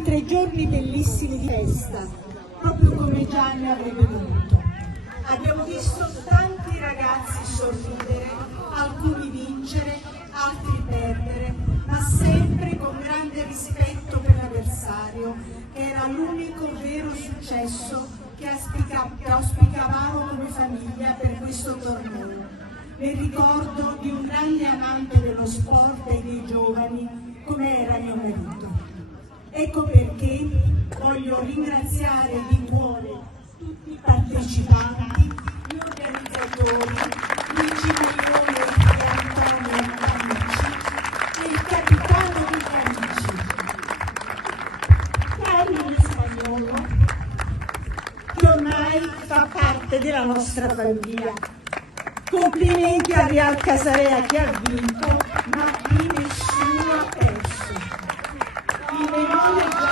stati 3 giorni bellissimi di festa, proprio come Gianni avrebbe voluto. Abbiamo visto tanti ragazzi sorridere, alcuni vincere, altri perdere, ma sempre con grande rispetto per l'avversario, che era l'unico vero successo che auspicavamo come famiglia per questo torneo. Nel ricordo di un grande amante dello sport e dei giovani, come era mio marito. Ecco perché voglio ringraziare di cuore tutti i partecipanti, gli organizzatori, Luigi Maglione e Antonio Amici e il capitano di Amici, Carlo Spagnolo, che ormai fa parte della nostra famiglia. Complimenti a Real Casarea che ha vinto, ma qui nessuno ha perso. In memoria